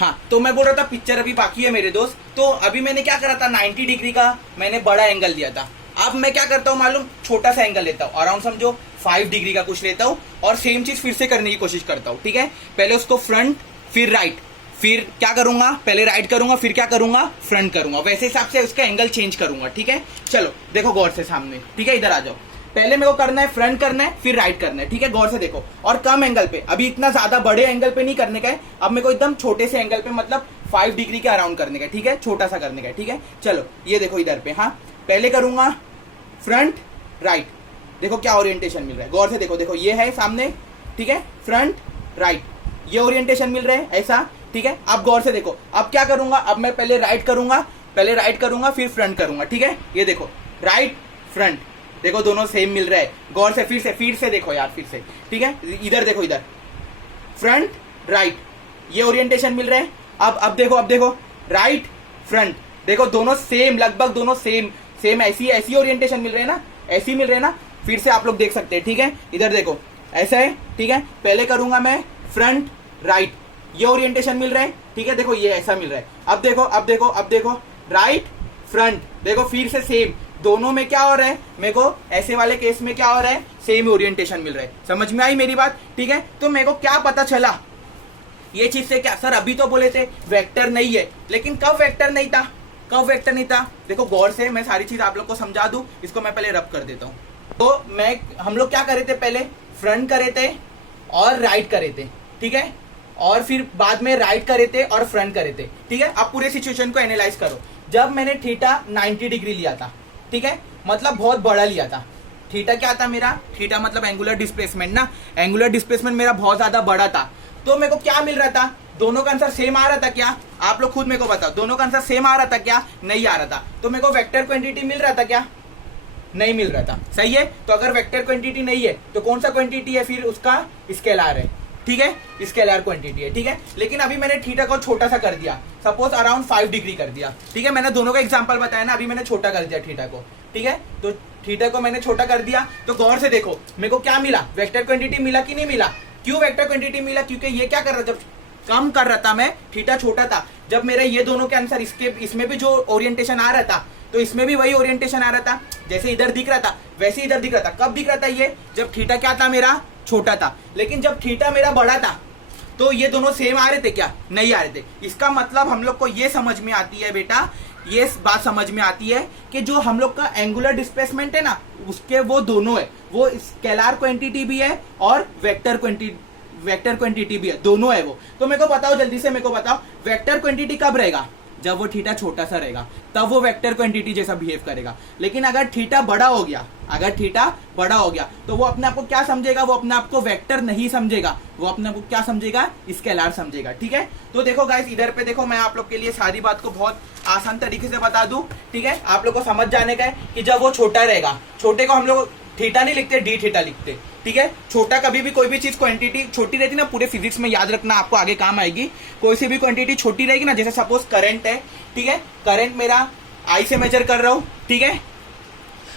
हाँ, तो मैं बोल रहा था पिक्चर अभी बाकी है मेरे दोस्त। तो अभी मैंने क्या करा था, 90 डिग्री का मैंने बड़ा एंगल लिया था। अब मैं क्या करता हूँ मालूम, छोटा सा एंगल लेता हूँ, अराउंड समझो 5 डिग्री का कुछ लेता हूँ, और सेम चीज फिर से करने की कोशिश करता हूँ। ठीक है, पहले उसको फ्रंट, फिर राइट, फिर क्या करूंगा, पहले राइट करूंगा, फिर क्या करूंगा, फ्रंट करूंगा। वैसे हिसाब से उसका एंगल चेंज करूंगा। ठीक है, चलो देखो गौर से सामने। ठीक है, इधर आ जाओ। पहले मेरे को करना है फ्रंट करना है, फिर राइट करना है। ठीक है, गौर से देखो। और कम एंगल पे, अभी इतना ज्यादा बड़े एंगल पे नहीं करने का है, अब मेरे को एकदम छोटे से एंगल पे, मतलब 5 डिग्री के अराउंड करने का है। ठीक है, छोटा सा करने का है। ठीक है, चलो ये देखो इधर पे। हाँ, पहले करूंगा फ्रंट राइट, देखो क्या ओरिएंटेशन मिल रहा है, गौर से देखो। देखो ये है सामने, ठीक है, फ्रंट राइट, ये ओरिएंटेशन मिल रहा है ऐसा। ठीक है, अब गौर से देखो, अब क्या करूंगा, अब मैं पहले राइट करूंगा, फिर फ्रंट करूंगा। ठीक है, ये देखो राइट फ्रंट, देखो दोनों सेम मिल रहा है। गौर से फिर से देखो यार, फिर से। ठीक है, इधर देखो, इधर फ्रंट राइट, ये ओरिएंटेशन मिल रहा है। अब देखो राइट फ्रंट, देखो दोनों सेम, लगभग दोनों सेम ऐसी ओरिएंटेशन मिल रहे हैं ना, ऐसी मिल रहे हैं ना। फिर से आप लोग देख सकते हैं। ठीक है, इधर देखो ऐसा है। ठीक है, पहले करूंगा मैं फ्रंट राइट, ये ओरिएंटेशन मिल रहा है। ठीक है, देखो ये ऐसा मिल रहा है। अब देखो राइट फ्रंट, देखो फिर से सेम, दोनों में क्या हो रहा है, मेरे को ऐसे वाले केस में क्या हो रहा है, सेम ओरिएंटेशन मिल रहा है। समझ में आई मेरी बात? ठीक है, तो मेरे को क्या पता चला ये चीज से, क्या सर अभी तो बोले थे वेक्टर नहीं है, लेकिन कब वेक्टर नहीं था, देखो गौर से मैं सारी चीज आप लोग को समझा दूं। इसको मैं पहले रब कर देता हूं। तो हम लोग क्या करे थे, पहले फ्रंट करे थे और राइट करे थे। ठीक है, और फिर बाद में राइट करे थे और फ्रंट करे थे। ठीक है, अब पूरे सिचुएशन को एनालाइज करो। जब मैंने थीटा 90 डिग्री लिया था, ठीक है, मतलब बहुत बड़ा लिया था। थीटा क्या था मेरा, थीटा मतलब एंगुलर डिस्प्लेसमेंट ना, एंगुलर डिस्प्लेसमेंट मेरा बहुत ज्यादा बड़ा था। तो मेरे को क्या मिल रहा था, दोनों का आंसर सेम आ रहा था क्या? आप लोग खुद मेरे को बताओ, दोनों का आंसर सेम आ रहा था क्या? नहीं आ रहा था। तो मेरे को वेक्टर क्वांटिटी मिल रहा था क्या? नहीं मिल रहा था। सही है, तो अगर वेक्टर क्वांटिटी नहीं है तो कौन सा क्वांटिटी है फिर? उसका स्केलर है। ठीक है, स्केलर क्वांटिटी है। ठीक है, लेकिन अभी मैंने थीटा को छोटा सा कर दिया, सपोज अराउंड 5 डिग्री कर दिया। ठीक है, मैंने दोनों का एग्जांपल बताया ना, अभी मैंने छोटा कर दिया थीटा को। ठीक है, तो थीटा को मैंने छोटा कर दिया, तो गौर से देखो मेरे को क्या मिला, वेक्टर क्वांटिटी मिला कि नहीं मिला? क्यों वेक्टर क्वांटिटी मिला? क्योंकि ये क्या कर रहा, जब कम कर रहा था मैं, थीटा छोटा था, जब मेरे ये दोनों के आंसर इसमें भी जो ओरिएंटेशन आ रहा था, तो इसमें भी वही ओरिएंटेशन आ रहा था। जैसे इधर दिख रहा था वैसे इधर दिख रहा था। कब दिख रहा था ये? जब थीटा क्या था मेरा, छोटा था। लेकिन जब थीटा मेरा बड़ा था तो ये दोनों सेम आ रहे थे क्या? नहीं आ रहे थे। इसका मतलब हम लोग को ये समझ में आती है बेटा, ये बात समझ में आती है कि जो हम लोग का एंगुलर डिस्प्लेसमेंट है ना, उसके वो दोनों है, वो स्केलर क्वांटिटी भी है और वेक्टर क्वांटिटी भी है, दोनों है वो। तो मेरे को बताओ, जल्दी से मेरे को बताओ, वेक्टर क्वांटिटी कब रहेगा? जब वो थीटा छोटा सा रहेगा, तब वो वेक्टर क्वांटिटी जैसा बिहेव करेगा। लेकिन अगर थीटा बड़ा हो गया, तो वो अपने आप को क्या समझेगा? वो अपने आप को वेक्टर नहीं समझेगा, वो अपने आप को क्या समझेगा? स्केलर समझेगा। ठीक है, तो देखो गाइस, इधर पे देखो, मैं आप लोग के लिए सारी बात को बहुत आसान तरीके से बता दूं। ठीक है, आप लोग को समझ जाने का है कि जब वो छोटा रहेगा, छोटे को हम लोग थीटा नहीं लिखते, डी थीटा लिखते। ठीक है, छोटा कभी भी कोई भी चीज क्वांटिटी छोटी रहती ना, पूरे फिजिक्स में याद रखना, आपको आगे काम आएगी। कोई सी भी क्वांटिटी छोटी रहेगी ना, जैसे सपोज करंट है। ठीक है, करंट मेरा आई से मेजर कर रहा हूं। ठीक है,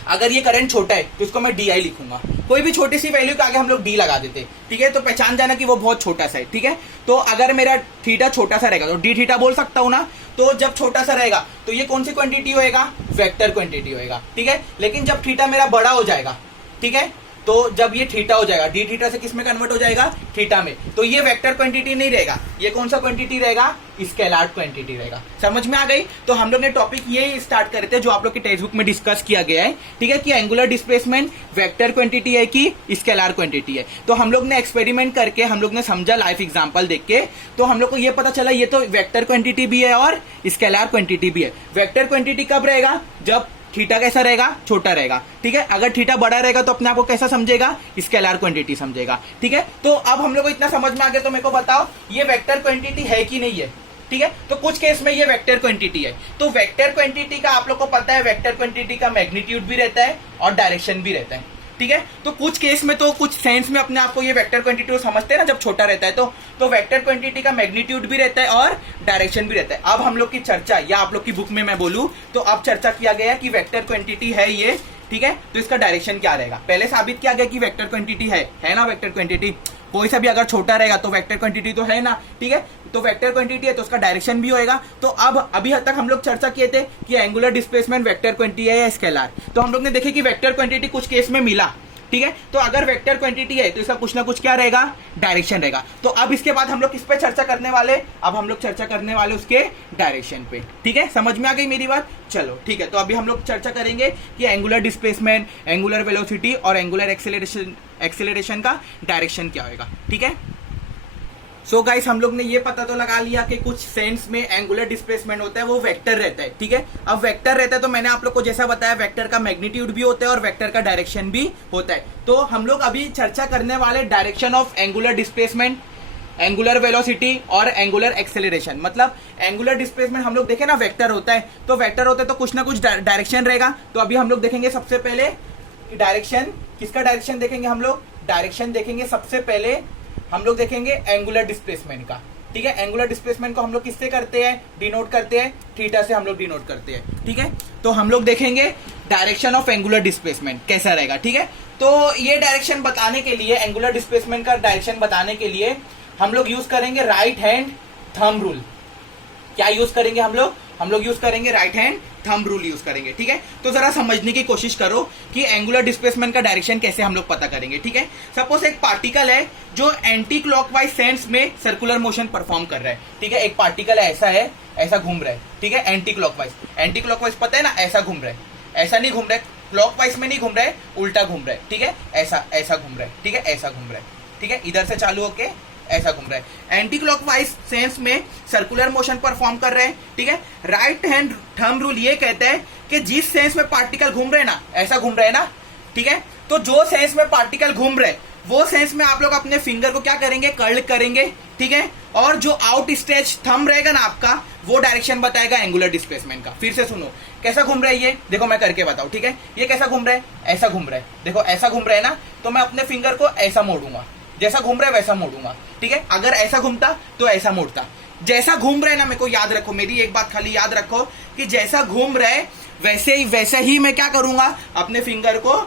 अगर ये करंट छोटा है तो उसको मैं डी आई लिखूंगा। कोई भी छोटी सी वैल्यू के आगे हम लोग डी लगा देते। ठीक है, तो पहचान जाना कि वो बहुत छोटा सा है। ठीक है, तो अगर मेरा थीटा छोटा सा रहेगा तो डी थीटा बोल सकता हूं ना। तो जब छोटा सा रहेगा तो ये कौन सी क्वांटिटी होएगा? वेक्टर क्वांटिटी होएगा। ठीक है, लेकिन जब थीटा मेरा बड़ा हो जाएगा, ठीक है, तो जब ये थीटा हो जाएगा, डी थीटा से किस में कन्वर्ट हो जाएगा? थीटा में। तो ये वेक्टर क्वांटिटी नहीं रहेगा, ये कौन सा क्वांटिटी रहेगा? स्केलर क्वांटिटी रहेगा। समझ में आ गई? तो हम लोग ने टॉपिक ये स्टार्ट करे थे जो आप लोग के टेक्स्ट बुक में डिस्कस किया गया है। ठीक है, कि एंगुलर डिस्प्लेसमेंट वेक्टर क्वांटिटी है कि स्केलर क्वांटिटी है। तो हम लोग ने एक्सपेरिमेंट करके हम लोग ने समझा, लाइव एग्जांपल देख के, तो हम लोग को ये पता चला ये तो वेक्टर क्वांटिटी भी है और स्केलर क्वांटिटी भी है। वेक्टर क्वांटिटी कब रहेगा? जब थीटा कैसा रहेगा? छोटा रहेगा। ठीक है, अगर थीटा बड़ा रहेगा तो अपने आप को कैसा समझेगा? स्केलर क्वांटिटी समझेगा। ठीक है, तो अब हम लोग को इतना समझ में आ गया, तो मेरे को बताओ ये वेक्टर क्वांटिटी है कि नहीं है? ठीक है, तो कुछ केस में ये वेक्टर क्वांटिटी है। तो वेक्टर क्वांटिटी का आप लोग को पता है, वेक्टर क्वांटिटी का मैग्नीट्यूड भी रहता है और डायरेक्शन भी रहता है। ठीक है, तो कुछ केस में, तो कुछ सेंस में अपने आप को ये वेक्टर क्वांटिटी को समझते हैं ना, जब छोटा रहता है तो वेक्टर क्वांटिटी का मैग्नीट्यूड भी रहता है और डायरेक्शन भी रहता है। अब हम लोग की चर्चा, या आप लोग की बुक में मैं बोलूं तो अब चर्चा किया गया कि वेक्टर क्वांटिटी है ये। ठीक है, तो इसका डायरेक्शन क्या रहेगा? पहले साबित किया गया कि वेक्टर क्वांटिटी है ना, वेक्टर क्वांटिटी। कोई सा भी अगर छोटा रहेगा तो वेक्टर क्वांटिटी तो है ना, ठीक है, तो वेक्टर क्वांटिटी है तो उसका डायरेक्शन भी होएगा। तो अब अभी हद तक हम लोग चर्चा किए थे कि एंगुलर डिस्प्लेसमेंट वेक्टर क्वांटिटी है या स्केलर। तो हम लोग ने देखे कि वेक्टर क्वांटिटी कुछ केस में मिला, ठीक है। तो अगर वेक्टर क्वांटिटी है तो इसका कुछ ना कुछ क्या रहेगा, डायरेक्शन रहेगा। तो अब इसके बाद हम लोग किस पे चर्चा करने वाले, अब हम लोग चर्चा करने वाले उसके डायरेक्शन पे, ठीक है। समझ में आ गई मेरी बात, चलो ठीक है। तो अभी हम लोग चर्चा करेंगे कि एंगुलर डिस्प्लेसमेंट, एंगुलर वेलोसिटी और एंगुलर एक्सेलरेशन का डायरेक्शन क्या होगा, ठीक है। सो गाइस हम लोग ने ये पता तो लगा लिया कि कुछ सेंस में एंगुलर डिस्प्लेसमेंट होता है वो वेक्टर रहता है, ठीक है। अब वेक्टर रहता है तो मैंने आप लोग को जैसा बताया वेक्टर का मैग्नीट्यूड भी होता है और वेक्टर का डायरेक्शन भी होता है। तो हम लोग अभी चर्चा करने वाले direction of angular displacement, angular velocity और एंगुलर एक्सेलरेशन। मतलब एंगुलर डिस्प्लेसमेंट हम लोग देखें ना वेक्टर होता है, तो वेक्टर होता है तो कुछ ना कुछ डायरेक्शन रहेगा। तो अभी हम लोग देखेंगे सबसे पहले डायरेक्शन, किसका डायरेक्शन देखेंगे हम लोग, डायरेक्शन देखेंगे सबसे पहले हम लोग देखेंगे एंगुलर डिस्प्लेसमेंट का, ठीक है। एंगुलर डिस्प्लेसमेंट को हम लोग किससे करते हैं, डिनोट करते हैं, थीटा से हम लोग डिनोट करते हैं, ठीक है। तो हम लोग देखेंगे डायरेक्शन ऑफ एंगुलर डिस्प्लेसमेंट कैसा रहेगा, ठीक है। तो ये डायरेक्शन बताने के लिए, एंगुलर डिस्प्लेसमेंट का डायरेक्शन बताने के लिए हम लोग यूज करेंगे राइट हैंड थंब रूल। क्या यूज करेंगे हम लोग यूज करेंगे right hand thumb rule use करेंगे, ठीक है। तो जरा समझने की कोशिश करो कि एंगुलर डिस्प्लेसमेंट का डायरेक्शन कैसे हम लोग पता करेंगे, ठीक है। सपोज एक पार्टिकल है जो एंटी क्लॉकवाइज सेंस में सर्कुलर मोशन परफॉर्म कर रहा है, ठीक है। एक पार्टिकल है, ऐसा घूम रहा है, ठीक है, एंटी क्लॉकवाइज पता है ना, ऐसा घूम रहा है, ऐसा नहीं घूम रहा है, क्लॉकवाइज में नहीं घूम रहा है, उल्टा घूम रहा है, ठीक है, ऐसा घूम रहा है, ठीक है, ऐसा घूम रहा है, ठीक है, इधर से चालू होके ऐसा घूम रहा है। एंटी क्लॉकवाइज सेंस में सर्कुलर मोशन परफॉर्म कर रहे हैं, ठीक है। राइट हैंड थंब रूल ये कहता है कि जिस सेंस में पार्टिकल घूम रहे हैं ना, ऐसा घूम रहे हैं ना, ठीक है, तो जो सेंस में पार्टिकल घूम रहे वो सेंस में आप लोग अपने फिंगर को क्या करेंगे, कर्ल करेंगे, ठीक है। और जो आउट स्ट्रेच थंब रहेगा ना आपका, वो डायरेक्शन बताएगा एंगुलर डिस्प्लेसमेंट का। फिर से सुनो कैसा घूम रहा है ये, देखो मैं करके बताऊं, ठीक है। ये कैसा घूम रहा है, ऐसा घूम रहा है, देखो ऐसा घूम रहा है ना, तो मैं अपने फिंगर को ऐसा मोड़ूंगा, जैसा घूम रहा है वैसा मोड़ूंगा, ठीक है। अगर ऐसा घूमता तो ऐसा मोड़ता, जैसा घूम रहा है ना, मेरे को याद रखो, मेरी एक बात खाली याद रखो कि जैसा घूम रहा है वैसे ही मैं क्या करूंगा, अपने फिंगर को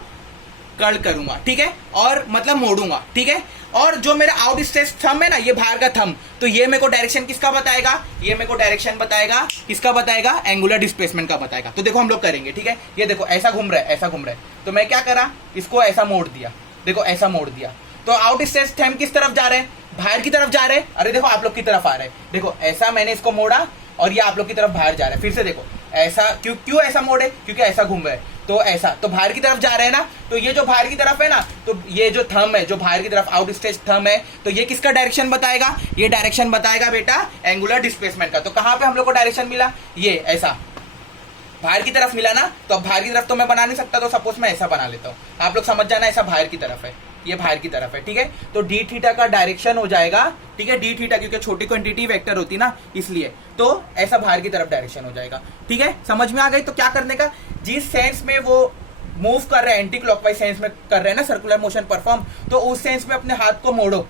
कर्ल करूंगा, ठीक है, और मतलब मोड़ूंगा, ठीक है। और जो मेरा आउट स्ट्रेच थंब है ना, ये बाहर का थंब, तो ये मेरे को डायरेक्शन किसका बताएगा, ये मेरे को डायरेक्शन बताएगा किसका बताएगा, एंगुलर डिस्प्लेसमेंट का बताएगा। तो देखो हम लोग करेंगे, ठीक है। ये देखो ऐसा घूम रहा है, ऐसा घूम रहा है, तो मैं क्या करा, इसको ऐसा मोड़ दिया, देखो ऐसा मोड़ दिया, तो आउट स्ट्रेच थंब किस तरफ जा रहे हैं, बाहर की तरफ जा रहे हैं। अरे देखो आप लोग की तरफ आ रहे हैं, देखो ऐसा मैंने इसको मोड़ा और ये आप लोग की तरफ बाहर जा रहा है। फिर से देखो ऐसा, क्यों ऐसा मोड़े, क्योंकि ऐसा घूम रहा है, तो ऐसा, तो बाहर की तरफ जा रहे हैं ना, तो ये जो बाहर की तरफ है ना, तो ये जो थंब है जो बाहर की तरफ आउट स्ट्रेच थंब है, तो ये किसका डायरेक्शन बताएगा, ये डायरेक्शन बताएगा बेटा एंगुलर डिस्प्लेसमेंट का। तो कहां पे हम लोग को डायरेक्शन मिला, ये ऐसा बाहर की तरफ मिला ना, तो अब बाहर की तरफ तो मैं बना नहीं सकता, तो सपोज मैं ऐसा बना लेता हूँ, आप लोग समझ जाना, ऐसा बाहर की तरफ है, ये बाहर की तरफ है, ठीक है। तो डी थीटा का डायरेक्शन हो जाएगा, ठीक है, डी थीटा क्योंकि छोटी क्वांटिटी वेक्टर होती ना इसलिए, तो ऐसा बाहर की तरफ डायरेक्शन हो जाएगा, ठीक है। समझ में आ गई। तो क्या करने का, जिस सेंस में वो मूव कर रहे हैं, एंटी क्लॉकवाइज सेंस में कर रहे हैं ना सर्कुलर मोशन परफॉर्म, तो उस सेंस में अपने हाथ को मोड़ो,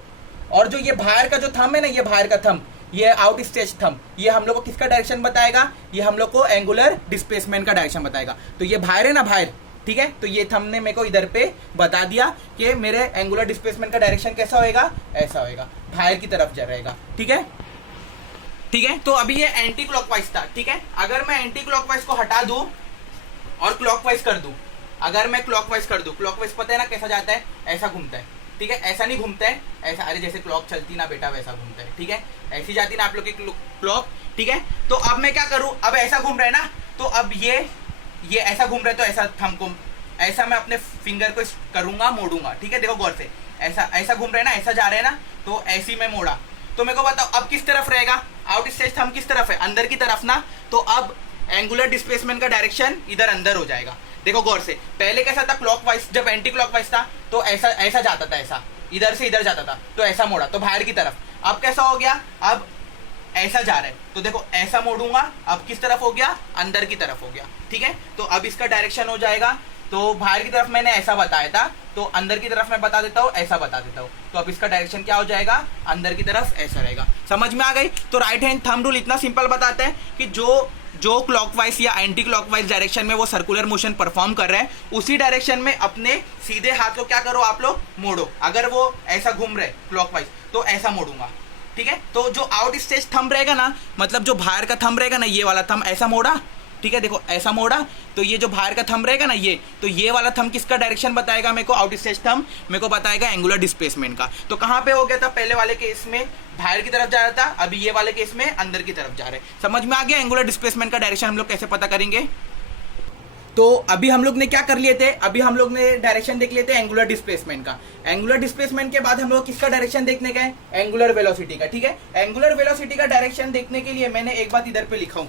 और जो ये बाहर का जो थंब है ना, ये बाहर का थंब, ये आउट स्ट्रेच थंब, ये हम लोग को किसका डायरेक्शन बताएगा, ये हम लोग को एंगुलर डिस्प्लेसमेंट का डायरेक्शन बताएगा। तो ये बाहर है ना, बाहर, ठीक है। तो ये थंब ने मेरे को इधर पे बता दिया कि मेरे एंगुलर डिस्प्लेसमेंट का डायरेक्शन कैसा होएगा, ऐसा होएगा, बाहर की तरफ जा रहेगा, ठीक है, ठीक है। तो अभी ये एंटी क्लॉकवाइज था, ठीक है। अगर मैं एंटी क्लॉकवाइज को हटा दूं और क्लॉकवाइज कर दूं, अगर मैं क्लॉकवाइज कर दूं, क्लॉकवाइज पता है ना कैसा जाता है, ऐसा घूमता है, ठीक है, ऐसा नहीं घूमता है, ऐसा, अरे जैसे क्लॉक चलती ना बेटा वैसा घूमता है, ठीक है, ऐसी जाती ना आप लोग की क्लॉक, ठीक है। तो अब मैं क्या करूं, अब ऐसा घूम रहा है ना, तो अब ये ऐसा घूम रहा है, तो ऐसा थंब को ऐसा मैं अपने फिंगर को करूंगा, मोड़ूंगा, ठीक है। देखो गौर से, ऐसा घूम रहा है ना, ऐसा जा रहे हैं ना, तो ऐसी मैं मोड़ा, तो मेरे को बताओ अब किस तरफ रहेगा, आउट स्ट्रेच थंब किस तरफ है, अंदर की तरफ ना, तो अब एंगुलर डिस्प्लेसमेंट का डायरेक्शन इधर अंदर हो जाएगा। देखो गौर से, पहले कैसा था, क्लॉकवाइज, जब एंटी क्लॉकवाइज था तो ऐसा जाता था, ऐसा इधर से इधर जाता था, तो ऐसा मोड़ा, तो बाहर की तरफ। अब कैसा हो गया, अब ऐसा जा रहा है, तो देखो ऐसा मोड़ूंगा, अब किस तरफ हो गया, अंदर की तरफ हो गया, ठीक है। तो अब इसका डायरेक्शन हो जाएगा, तो बाहर की तरफ मैंने ऐसा बताया था, तो अंदर की तरफ मैं बता देता हूँ, ऐसा बता देता हूँ, तो अब इसका डायरेक्शन क्या हो जाएगा, अंदर की तरफ ऐसा रहेगा। समझ में आ गई। तो राइट हैंड थंब रूल इतना सिंपल बताता है कि जो जो क्लॉकवाइज या एंटी क्लॉकवाइज डायरेक्शन में वो सर्कुलर मोशन परफॉर्म कर रहा है, उसी डायरेक्शन में अपने सीधे हाथ को क्या करो आप लोग, मोड़ो। अगर वो ऐसा घूम रहे क्लॉकवाइज तो ऐसा मोड़ूंगा, ठीक है। तो जो आउट स्टेज थंब रहेगा ना, मतलब जो बाहर का थंब रहेगा ना, ये वाला थंब ऐसा मोड़ा, ठीक है, देखो ऐसा मोड़ा, तो ये जो बाहर का थंब रहेगा ना, ये वाला थंब किसका डायरेक्शन बताएगा मेरे को, आउट स्टेज थंब मेरे को बताएगा एंगुलर डिस्प्लेसमेंट का। तो कहाँ पे हो गया था, पहले वाले केस में बाहर की तरफ जा रहा था, अभी ये वाले केस में अंदर की तरफ जा रहे। समझ में आ गया एंगुलर डिस्प्लेसमेंट का डायरेक्शन हम लोग कैसे पता करेंगे। तो अभी हम लोग ने क्या कर लिए थे, अभी हम लोग ने डायरेक्शन देख लिए थे एंगुलर डिस्प्लेसमेंट का। एंगुलर डिस्प्लेसमेंट के बाद हम लोग किसका डायरेक्शन देखने गए, एंगुलर वेलोसिटी का, ठीक है। एंगुलर वेलोसिटी का डायरेक्शन देखने के लिए मैंने एक बात इधर पे लिखा हूं,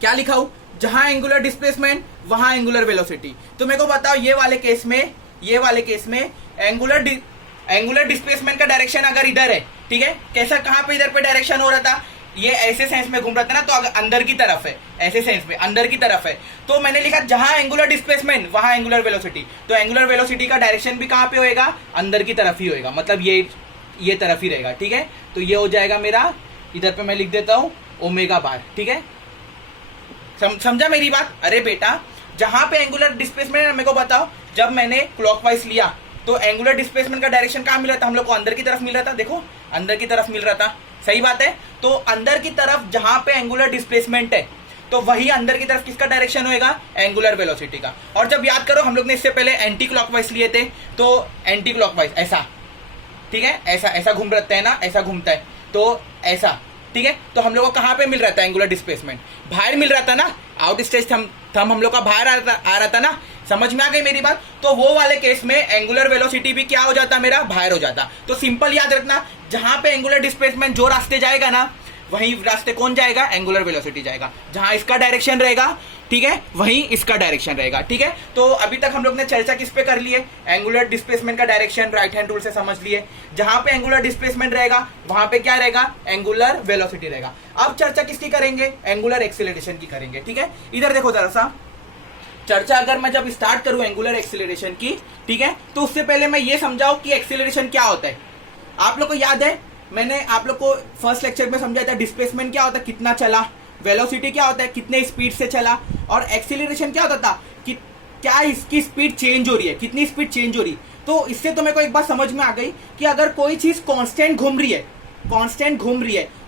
क्या लिखा हूं, जहां एंगुलर डिस्प्लेसमेंट वहां एंगुलर वेलोसिटी। तो मेरे को बताओ ये वाले केस में एंगुलर डिस्प्लेसमेंट का डायरेक्शन अगर इधर है, ठीक है, कैसा, कहां पे इधर पे डायरेक्शन हो रहा था, ये ऐसे सेंस में घूम रहा था ना, तो अगर अंदर की तरफ है, ऐसे सेंस में अंदर की तरफ है, तो मैंने लिखा जहां एंगुलर डिस्प्लेसमेंट वहां एंगुलर वेलोसिटी। तो एंगुलर वेलोसिटी का डायरेक्शन भी कहां पे होएगा, अंदर की तरफ ही होएगा, मतलब ये तरफ ही रहेगा, ठीक है। तो ये हो जाएगा मेरा, इधर पे मैं लिख देता हूं ओमेगा बार, ठीक है। समझा मेरी बात। अरे बेटा, जहां पे एंगुलर डिस्प्लेसमेंट है मेरे को बताओ, जब मैंने क्लॉकवाइज लिया तो एंगुलर डिस्प्लेसमेंट का डायरेक्शन कहां मिल रहा था, हम लोग को अंदर की तरफ मिल रहा था, देखो अंदर की तरफ मिल रहा था, सही बात है। तो अंदर की तरफ जहां पे एंगुलर डिस्प्लेसमेंट है, तो वही अंदर की तरफ किसका डायरेक्शन होएगा, एंगुलर वेलोसिटी का। और जब याद करो हम लोग ने इससे पहले एंटी क्लॉकवाइज लिए थे, तो एंटी क्लॉकवाइज ऐसा, ठीक है, ऐसा घूम रहता है ना, ऐसा घूमता है, तो ऐसा, ठीक है। तो हम लोग को कहां पे मिल रहा था एंगुलर डिस्प्लेसमेंट, बाहर मिल रहा था ना, आउट स्टेज थंब हम लोग का बाहर आ रहा था ना, समझ में आ गई मेरी बात। तो वो वाले केस में एंगुलर वेलोसिटी भी क्या हो जाता, मेरा बाहर हो जाता। तो सिंपल याद रखना, जहां पे एंगुलर डिस्प्लेसमेंट जो रास्ते जाएगा ना, वही रास्ते कौन जाएगा, एंगुलर वेलोसिटी जाएगा। जहां इसका डायरेक्शन रहेगा, ठीक है, वहीं इसका डायरेक्शन रहेगा, ठीक है। तो अभी तक हम लोग ने चर्चा किस पे कर ली है, एंगुलर डिस्प्लेसमेंट का डायरेक्शन राइट हैंड रूल से समझ लिए। जहां पे एंगुलर डिस्प्लेसमेंट रहेगा वहां पे क्या रहेगा, एंगुलर वेलोसिटी रहेगा। अब चर्चा किसकी करेंगे, एंगुलर एक्सीलरेशन की करेंगे, ठीक है। इधर देखो जरा सा, चर्चा अगर मैं जब स्टार्ट करूं एंगुलर एक्सीलरेशन की, ठीक है, तो उससे पहले मैं ये समझाऊं कि एक्सीलरेशन क्या होता है। आप लोग को याद है, मैंने आप लोग को फर्स्ट लेक्चर में समझाया था डिस्प्लेसमेंट क्या होता है, कितना चला, वेलोसिटी क्या होता है, कितने स्पीड से चला, और एक्सीलरेशन क्या होता था कि क्या इसकी स्पीड चेंज हो रही है, कितनी स्पीड चेंज हो रही है। तो इससे तो मेरे को एक बात समझ में आ गई कि अगर कोई चीज कांस्टेंट घूम रही है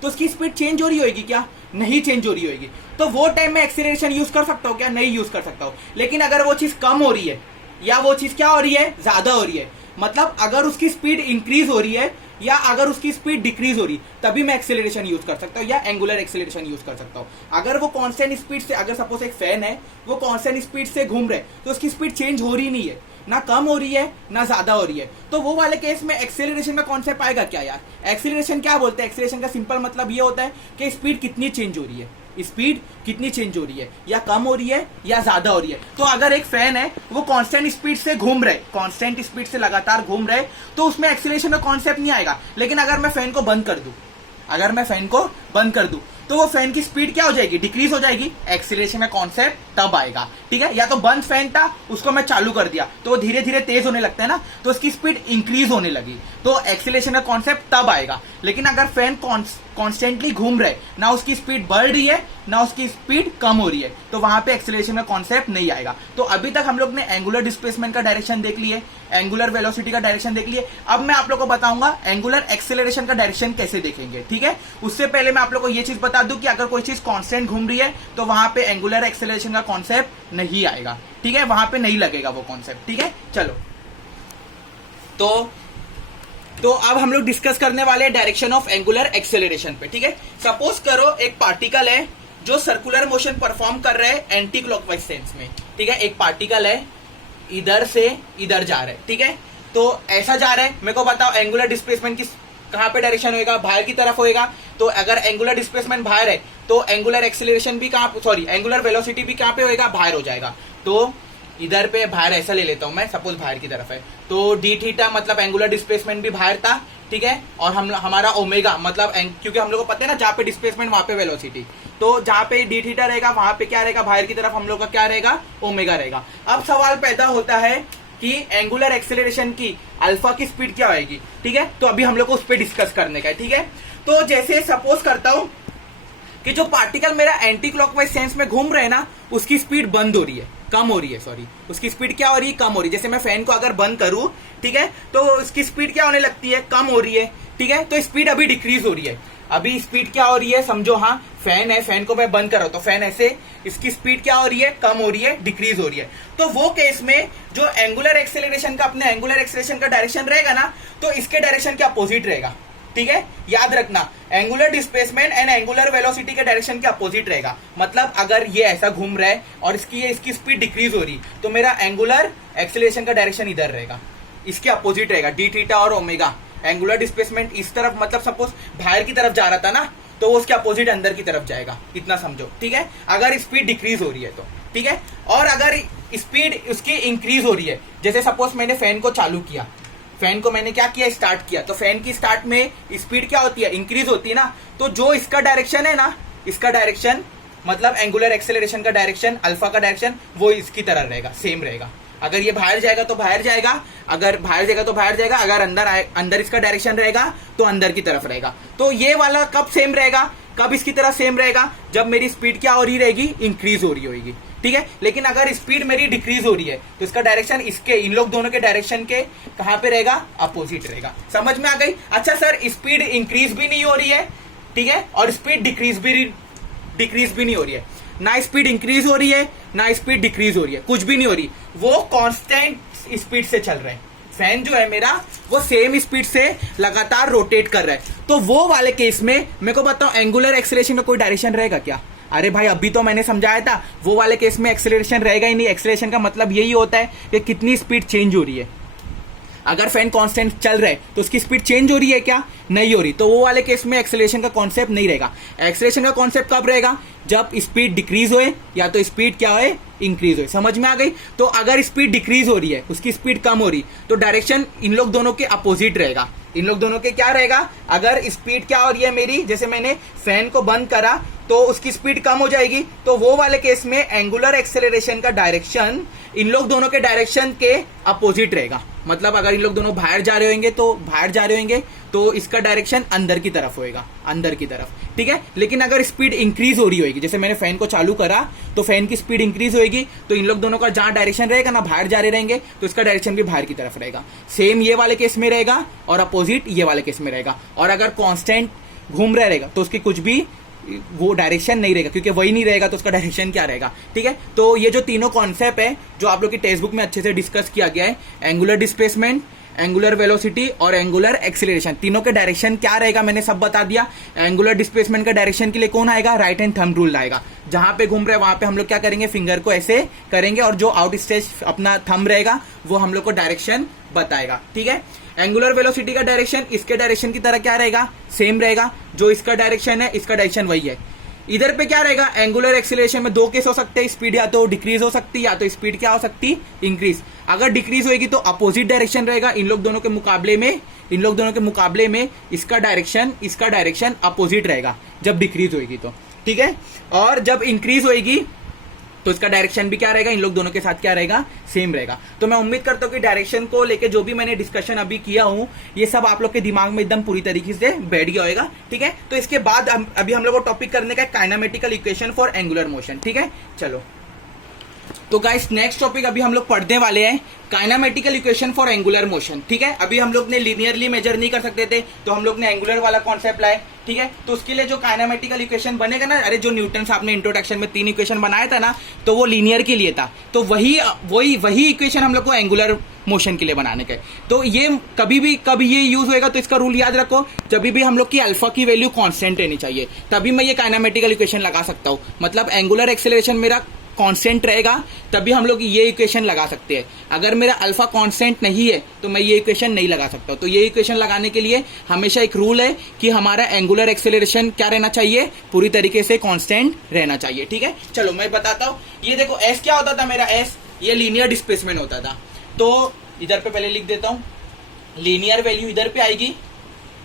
तो उसकी स्पीड चेंज हो रही होगी क्या, नहीं चेंज हो रही होगी। तो वो टाइम में एक्सीलरेशन यूज कर सकता हूँ क्या, नहीं यूज कर सकता हूँ। लेकिन अगर वो चीज कम हो रही है या वो चीज क्या हो रही है, ज्यादा हो रही है, मतलब अगर उसकी स्पीड इंक्रीज हो रही है या अगर उसकी स्पीड डिक्रीज हो रही, तभी मैं एक्सीलरेशन यूज कर सकता हूँ या एंगुलर एक्सीलरेशन यूज कर सकता हूँ। अगर वो कांस्टेंट स्पीड से, अगर सपोज एक फैन है वो कांस्टेंट स्पीड से घूम रहे, तो उसकी स्पीड चेंज हो रही नहीं है, ना कम हो रही है ना ज्यादा हो रही है, तो वो वाले केस में एक्सीलरेशन का कॉन्सेप्ट आएगा क्या यार। एक्सीलरेशन क्या बोलते हैं, एक्सीलरेशन का सिंपल मतलब ये होता है कि स्पीड कितनी चेंज हो रही है, स्पीड कितनी चेंज हो रही है, या कम हो रही है या ज्यादा हो रही है। तो अगर एक फैन है वो कांस्टेंट स्पीड से घूम रहे, कांस्टेंट स्पीड से लगातार घूम रहे, तो उसमें एक्सीलरेशन का कॉन्सेप्ट नहीं आएगा। लेकिन अगर मैं फैन को बंद कर दूं, तो वो फैन की स्पीड क्या हो जाएगी, डिक्रीज हो जाएगी, एक्सीलरेशन का कॉन्सेप्ट तब आएगा, ठीक है। या तो बंद फैन था, उसको मैं चालू कर दिया तो वो धीरे धीरे तेज होने लगता है ना, तो उसकी स्पीड इंक्रीज होने लगी, तो एक्सीलरेशन का कॉन्सेप्ट तब आएगा। लेकिन अगर फैन कॉन्स्टेंटली घूम रहे, ना उसकी स्पीड बढ़ रही है ना उसकी स्पीड कम हो रही है, तो वहां पे एक्सीलरेशन का कॉन्सेप्ट नहीं आएगा। तो अभी तक हम लोग ने एंगुलर डिस्प्लेसमेंट का डायरेक्शन देख लिए, एंगुलर वेलोसिटी का डायरेक्शन देख लिए। अब मैं आप लोग को बताऊंगा एंगुलर एक्सीलरेशन का डायरेक्शन कैसे देखेंगे, ठीक है। उससे पहले मैं आप लोग को ये चीज बता दूं कि अगर कोई चीज कांस्टेंट घूम रही है तो वहां पे एंगुलर एक्सीलरेशन का कॉन्सेप्ट नहीं आएगा, ठीक है, वहां पे नहीं लगेगा वो कॉन्सेप्ट, ठीक है। चलो, तो अब हम लोग डिस्कस करने वाले हैं डायरेक्शन ऑफ एंगुलर एक्सेलरेशन पे, ठीक है। सपोज करो एक पार्टिकल है जो सर्कुलर मोशन परफॉर्म कर रहा है एंटी क्लॉकवाइज सेंस में, ठीक है। एक पार्टिकल है इधर से इधर जा रहा है, ठीक है, तो ऐसा जा रहा है। मेरे को बताओ एंगुलर डिस्प्लेसमेंट की कहां पे डायरेक्शन होएगा, बाहर की तरफ होएगा। तो अगर एंगुलर डिस्प्लेसमेंट बाहर है तो एंगुलर एक्सेलरेशन भी एंगुलर वेलोसिटी भी कहां पे होएगा, बाहर हो जाएगा। तो इधर पे बाहर ऐसा ले लेता हूं मैं, सपोज बाहर की तरफ है, तो डी थीटा मतलब एंगुलर डिस्प्लेसमेंट भी बाहर था, ठीक है। और हमारा ओमेगा मतलब क्योंकि हम लोग को पता है ना जहां पे डिस्प्लेसमेंट वहां पे वेलोसिटी, तो जहां पे डी थीटा रहेगा वहां पे क्या रहेगा, बाहर की तरफ हम लोग का क्या रहेगा, ओमेगा रहेगा। अब सवाल पैदा होता है कि एंगुलर एक्सेलरेशन की अल्फा की स्पीड क्या होगी, ठीक है। तो अभी हम लोग को उस पर डिस्कस करने का है, ठीक है। तो जैसे सपोज करता हूं कि जो पार्टिकल मेरा एंटी क्लॉकवाइज सेंस में घूम रहे हैं ना, उसकी स्पीड बंद हो रही है, कम हो रही है, सॉरी, उसकी स्पीड क्या हो रही है, कम हो रही है। जैसे मैं फैन को अगर बंद करूं, ठीक है, तो उसकी स्पीड क्या होने लगती है, कम हो रही है, ठीक है। तो स्पीड अभी डिक्रीज हो रही है। अभी स्पीड क्या हो रही है, समझो, हाँ फैन है, फैन को मैं बंद कर रहा हूं तो फैन ऐसे, इसकी स्पीड क्या हो रही है, कम हो रही है, डिक्रीज हो रही है। तो वो केस में जो एंगुलर एक्सेलरेशन का, अपने एंगुलर एक्सेलरेशन का डायरेक्शन रहेगा ना, तो इसके डायरेक्शन के अपोजिट रहेगा, ठीक है। याद रखना, angular displacement and angular velocity के डायरेक्शन के अपोजिट रहेगा। मतलब अगर ये ऐसा घूम रहा है और इसकी स्पीड डिक्रीज हो रही, तो मेरा एंगुलर एक्सेलरेशन का डायरेक्शन इधर रहेगा, इसके अपोजिट रहेगा, डी थीटा और ओमेगा। एंगुलर डिस्प्लेसमेंट इस तरफ, मतलब सपोज बाहर की तरफ जा रहा था ना, तो वो उसके अपोजिट अंदर की तरफ जाएगा, इतना समझो, ठीक है, अगर स्पीड डिक्रीज हो रही है तो, ठीक है। और अगर स्पीड उसकी इंक्रीज हो रही है, जैसे सपोज मैंने फैन को चालू किया, फैन को मैंने क्या किया, स्टार्ट किया, तो फैन की स्टार्ट में स्पीड क्या होती है, इंक्रीज होती है ना, तो जो इसका डायरेक्शन है ना, इसका डायरेक्शन मतलब एंगुलर एक्सेलरेशन का डायरेक्शन, अल्फा का डायरेक्शन, वो इसकी तरह रहेगा, सेम रहेगा। अगर ये बाहर जाएगा तो बाहर जाएगा, अगर बाहर जाएगा तो बाहर जाएगा, अगर अंदर इसका डायरेक्शन रहेगा तो अंदर की तरफ रहेगा। तो ये वाला कब सेम रहेगा, कब इसकी तरह सेम रहेगा, जब मेरी स्पीड क्या हो रही रहेगी, इंक्रीज हो रही होगी, ठीक है। लेकिन अगर स्पीड मेरी डिक्रीज हो रही है तो इसका डायरेक्शन इसके, इन लोग दोनों के डायरेक्शन के कहां पे रहेगा, अपोजिट रहेगा। समझ में आ गई। अच्छा सर, स्पीड इंक्रीज भी नहीं हो रही है, ठीक है, और स्पीड डिक्रीज भी नहीं हो रही है, ना स्पीड इंक्रीज हो रही है ना स्पीड डिक्रीज हो रही है, कुछ भी नहीं हो रही, वो कांस्टेंट स्पीड से चल रहा है। फैन जो है मेरा, वो सेम स्पीड से लगातार रोटेट कर रहा है। तो वो वाले केस में मेरे को बताओ, एंगुलर एक्सेलरेशन का कोई डायरेक्शन रहेगा क्या? अरे भाई, अभी तो मैंने समझाया था, वो वाले केस में एक्सेलरेशन रहेगा ही नहीं। एक्सेलरेशन का मतलब यही होता है कि कितनी स्पीड चेंज हो रही है। अगर फैन कांस्टेंट चल रहा है तो उसकी स्पीड चेंज हो रही है क्या? नहीं हो रही। तो वो वाले केस में एक्सेलरेशन का कॉन्सेप्ट नहीं रहेगा। एक्सेलरेशन का कॉन्सेप्ट कब रहेगा? जब स्पीड डिक्रीज होए या तो स्पीड क्या होए, इंक्रीज होए। समझ में आ गई। तो अगर स्पीड डिक्रीज हो रही है, उसकी स्पीड कम हो रही, तो डायरेक्शन इन लोग दोनों के अपोजिट रहेगा। इन लोग दोनों के क्या रहेगा? अगर स्पीड क्या हो रही है मेरी, जैसे मैंने फैन को बंद करा तो उसकी स्पीड कम हो जाएगी, तो वो वाले केस में एंगुलर एक्सेलरेशन का डायरेक्शन इन लोग दोनों के डायरेक्शन के अपोजिट रहेगा। मतलब अगर इन लोग दोनों बाहर जा रहे होंगे तो इसका डायरेक्शन अंदर की तरफ होएगा, अंदर की तरफ। ठीक है। लेकिन अगर स्पीड इंक्रीज हो रही होगी, जैसे मैंने फैन को चालू करा तो फैन की स्पीड इंक्रीज होगी, तो इन लोग दोनों का जहां डायरेक्शन रहेगा ना, बाहर जा रहे रहेंगे, तो इसका डायरेक्शन भी बाहर की तरफ रहेगा। सेम ये वाले केस में रहेगा और अपोजिट ये वाले केस में रहेगा। और अगर कांस्टेंट घूम रहा रहेगा तो उसकी कुछ भी वो डायरेक्शन नहीं रहेगा, क्योंकि वही नहीं रहेगा तो उसका डायरेक्शन क्या रहेगा। ठीक है। तो ये जो तीनों कॉन्सेप्ट है जो आप लोग की टेक्स्ट बुक में अच्छे से डिस्कस किया गया है, एंगुलर डिस्प्लेसमेंट, एंगुलर वेलोसिटी और एंगुलर एक्सीलरेशन, तीनों के डायरेक्शन क्या रहेगा मैंने सब बता दिया। एंगुलर डिस्प्लेसमेंट का डायरेक्शन के लिए कौन आएगा? राइट हैंड थंब रूल आएगा। जहां पे घूम रहे हैं वहां पे हम लोग क्या करेंगे, फिंगर को ऐसे करेंगे और जो आउट स्टेज अपना थंब रहेगा वो हम लोग को डायरेक्शन बताएगा। ठीक है। एंगुलर वेलोसिटी का डायरेक्शन इसके डायरेक्शन की तरह क्या रहेगा? सेम रहेगा। जो इसका डायरेक्शन है इसका डायरेक्शन वही है। इधर पे क्या रहेगा? एंगुलर एक्सीलरेशन में दो केस हो सकते हैं, स्पीड या तो डिक्रीज हो सकती है या तो स्पीड क्या हो सकती, इंक्रीज। अगर डिक्रीज होगी तो अपोजिट डायरेक्शन रहेगा। इन लोग दोनों के मुकाबले में इसका डायरेक्शन अपोजिट रहेगा जब डिक्रीज होगी तो। ठीक है। और जब इंक्रीज होगी तो इसका डायरेक्शन भी क्या रहेगा? इन लोग दोनों के साथ क्या रहेगा? सेम रहेगा। तो मैं उम्मीद करता हूं कि डायरेक्शन को लेके जो भी मैंने डिस्कशन अभी किया हूं, ये सब आप लोग के दिमाग में एकदम पूरी तरीके से बैठ गया होगा। ठीक है। तो इसके बाद अभी हम लोग को टॉपिक करने का kinematical equation for angular motion. ठीक है। चलो, तो गाइस नेक्स्ट टॉपिक अभी हम लोग पढ़ने वाले हैं kinematical equation for angular motion. ठीक है। अभी हम लोग ने लीनियरली मेजर नहीं कर सकते थे तो हम लोग ने एंगुलर वाला कॉन्सेप्ट लाए। ठीक है। तो उसके लिए जो काइनेमेटिकल इक्वेशन बनेगा ना, अरे जो न्यूटन साहब ने इंट्रोडक्शन में 3 इक्वेशन बनाया था ना, तो वो लीनियर के लिए था। तो वही इक्वेशन हम लोग को एंगुलर मोशन के लिए बनाने के। तो ये कब ये यूज होएगा, तो इसका रूल याद रखो, जब भी हम लोग की अल्फा की वैल्यू कांस्टेंट रहनी चाहिए तभी मैं ये काइनेमेटिकल इक्वेशन लगा सकता हूँ। मतलब एंगुलर एक्सेलरेशन मेरा कांस्टेंट रहेगा तभी हम लोग ये इक्वेशन लगा सकते हैं। अगर मेरा अल्फा कांस्टेंट नहीं है तो मैं ये इक्वेशन नहीं लगा सकता। तो ये इक्वेशन लगाने के लिए हमेशा एक रूल है कि हमारा एंगुलर एक्सेलरेशन क्या रहना चाहिए? पूरी तरीके से कांस्टेंट रहना चाहिए। ठीक है। चलो मैं बताता हूँ। ये देखो एस क्या होता था मेरा? एस ये लीनियर डिस्प्लेसमेंट होता था। तो इधर पे पहले लिख देता हूँ, लीनियर वैल्यू इधर पे आएगी,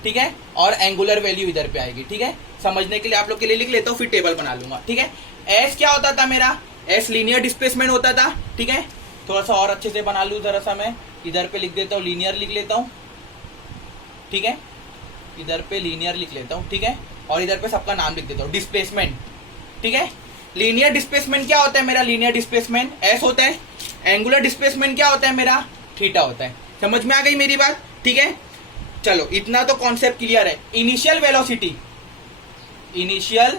ठीक है, और एंगुलर वैल्यू इधर पे आएगी। ठीक है। समझने के लिए आप लोग के लिए लिख लेता हूँ, फिर टेबल बना लूंगा। ठीक है। एस क्या होता था मेरा? एस लीनियर डिस्प्लेसमेंट होता था। ठीक है। थोड़ा सा और अच्छे से बना लूं, जरा सा मैं इधर पे लिख देता हूँ, लीनियर लिख लेता हूँ। ठीक है। इधर पे लीनियर लिख लेता हूँ। ठीक है। और इधर पे सबका नाम लिख देता हूँ, डिस्प्लेसमेंट। ठीक है, लीनियर डिस्प्लेसमेंट क्या होता है मेरा, लीनियर डिस्प्लेसमेंट एस होता है। एंगुलर डिस्प्लेसमेंट क्या होता है मेरा, थीटा होता है। समझ में आ गई मेरी बात? ठीक है, चलो इतना तो कॉन्सेप्ट क्लियर है। इनिशियल वेलोसिटी, इनिशियल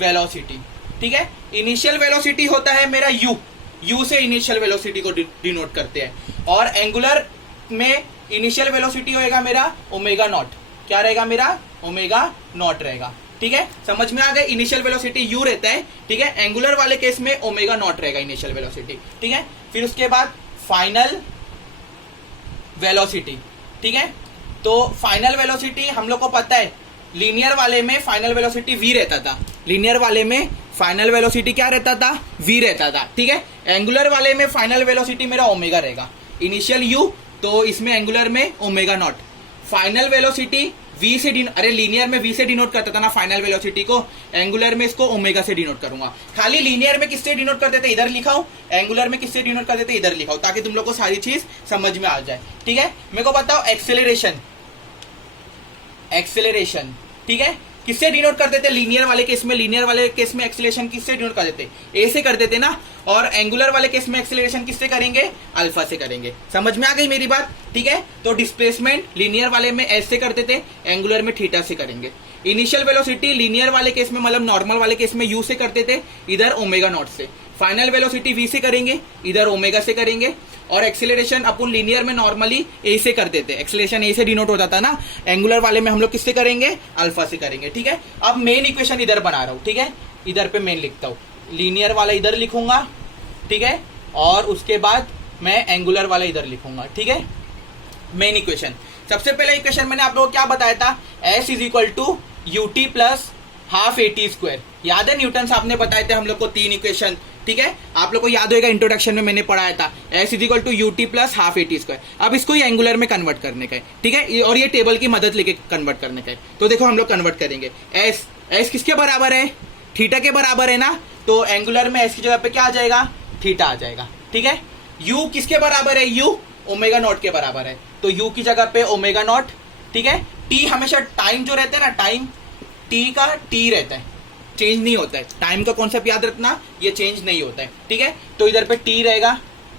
वेलोसिटी, ठीक है, इनिशियल वेलोसिटी होता है मेरा यू, यू से इनिशियल वेलोसिटी को डिनोट करते हैं। और एंगुलर में इनिशियल वेलोसिटी होएगा मेरा ओमेगा नॉट, क्या रहेगा मेरा, ओमेगा नॉट रहेगा। ठीक है, समझ में आ गए, इनिशियल वेलोसिटी यू रहता है। ठीक है, एंगुलर वाले केस में ओमेगा नॉट रहेगा इनिशियल वेलोसिटी। ठीक है, फिर उसके बाद फाइनल वेलोसिटी। ठीक है, तो फाइनल वेलोसिटी हम लोग को पता है, लीनियर वाले में फाइनल वेलोसिटी v रहता था, लीनियर वाले में फाइनल वेलोसिटी क्या रहता था, v रहता था। ठीक है, एंगुलर वाले में फाइनल वेलोसिटी मेरा ओमेगा रहेगा, इनिशियल u, तो इसमें एंगुलर में omega naught. Final velocity v से अरे लीनियर में v से डिनोट करता था ना फाइनल वेलोसिटी को, एंगुलर में इसको ओमेगा से डिनोट करूंगा। खाली लीनियर में किससे डिनोट करते थे, इधर लिखा हूं, एंगुलर में किससे डिनोट करते थे, इधर लिखा हूं, ताकि तुम लोग को सारी चीज समझ में आ जाए। ठीक है, मेरे को बताओ एक्सेलरेशन, एक्सेलरेशन, ठीक है, किससे डिनोट करते थे लीनियर वाले केस में, लीनियर वाले केस में एक्सेलरेशन किससे डिनोट करते थे, ए से करते थे ना, और एंगुलर वाले केस में एक्सेलरेशन किससे करेंगे, अल्फा से करेंगे। समझ में आ गई मेरी बात? ठीक है, तो डिस्प्लेसमेंट लीनियर वाले में एस से करते थे, एंगुलर में थीटा से करेंगे। इनिशियल वेलोसिटी लीनियर वाले केस में, मतलब नॉर्मल वाले केस में यू से करते थे, इधर ओमेगा नॉट से। फाइनल वेलोसिटी वी से करेंगे, इधर ओमेगा से करेंगे। और एक्सेलरेशन अपन लीनियर में नॉर्मली ए से करते थे, एक्सेलरेशन ए से डिनोट होता था ना, एंगुलर वाले में हम लोग किससे करेंगे, अल्फा से करेंगे। ठीक है, अब मेन इक्वेशन इधर बना रहा हूं। ठीक है, इधर पे मेन लिखता हूं, लीनियर वाला इधर लिखूंगा। ठीक है, और उसके बाद मैं एंगुलर वाला इधर लिखूंगा। ठीक है, मेन इक्वेशन, सबसे पहले इक्वेशन मैंने आप लोगों को क्या बताया था, S is equal to U T plus half A T square. याद है न्यूटन साहब ने बताए थे हम लोग को 3 इक्वेशन। ठीक है, आप लोग को याद होगा इंट्रोडक्शन में मैंने पढ़ाया था, S is equal to U T plus half A T square. अब इसको ही एंगुलर में कन्वर्ट करने का है। ठीक है, और ये टेबल की मदद लेके कन्वर्ट करने का है। तो देखो हम लोग कन्वर्ट करेंगे, एस, एस किसके बराबर है, थीटा के बराबर है ना, तो एंगुलर में एस की जगह पे क्या आ जाएगा, थीटा आ जाएगा। ठीक है, यू किसके बराबर है, यू ओमेगा नॉट के बराबर है, तो यू की जगह पे ओमेगा नॉट। ठीक है, टी हमेशा टाइम जो रहता है ना, टाइम टी का टी रहता है, चेंज नहीं होता है। टाइम का कॉन्सेप्ट याद रखना, ये चेंज नहीं होता है। ठीक है, तो इधर पे टी रहेगा।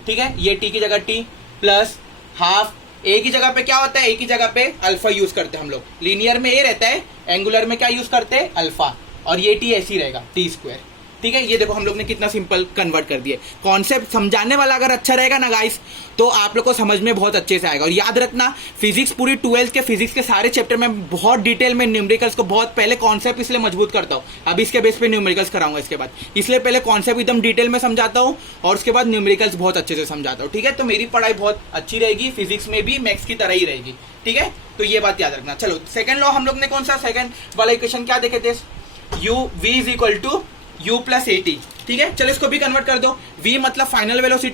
ठीक है, ये टी की जगह टी प्लस हाफ, ए की जगह पे क्या होता है, ए की जगह पे अल्फा यूज करते हैं हम लोग। लीनियर में ए रहता है, एंगुलर में क्या यूज करते हैं, अल्फा, और ये टी ऐसी रहेगा, टी स्क्वायर। ठीक है, ये देखो हम लोग ने कितना सिंपल कन्वर्ट कर दिया। कॉन्सेप्ट समझाने वाला अगर अच्छा रहेगा ना गाइस, तो आप लोग को समझ में बहुत अच्छे से आएगा। और याद रखना, फिजिक्स पूरी 12th के फिजिक्स के सारे चैप्टर में बहुत डिटेल में न्यूमेरिकल्स को बहुत पहले कॉन्सेप्ट इसलिए मजबूत करता हूँ, अब इसके बेस पे न्यूमेरिकल्स कराऊंगा इसके बाद, इसलिए पहले कॉन्सेप्ट एकदम डिटेल में समझाता हूँ और उसके बाद न्यूमेरिकल्स बहुत अच्छे से समझाता हूँ। ठीक है, तो मेरी पढ़ाई बहुत अच्छी रहेगी, फिजिक्स में भी मैथ्स की तरह ही रहेगी। ठीक है, तो ये बात याद रखना। चलो सेकंड लॉ हम लोग ने कौन सा, सेकंड वाला इक्वेशन क्या देखे थे, U V is equal to U plus A T. ठीक है, चलो इसको भी कन्वर्ट कर दो, v मतलब फाइनल वेलोसिटी,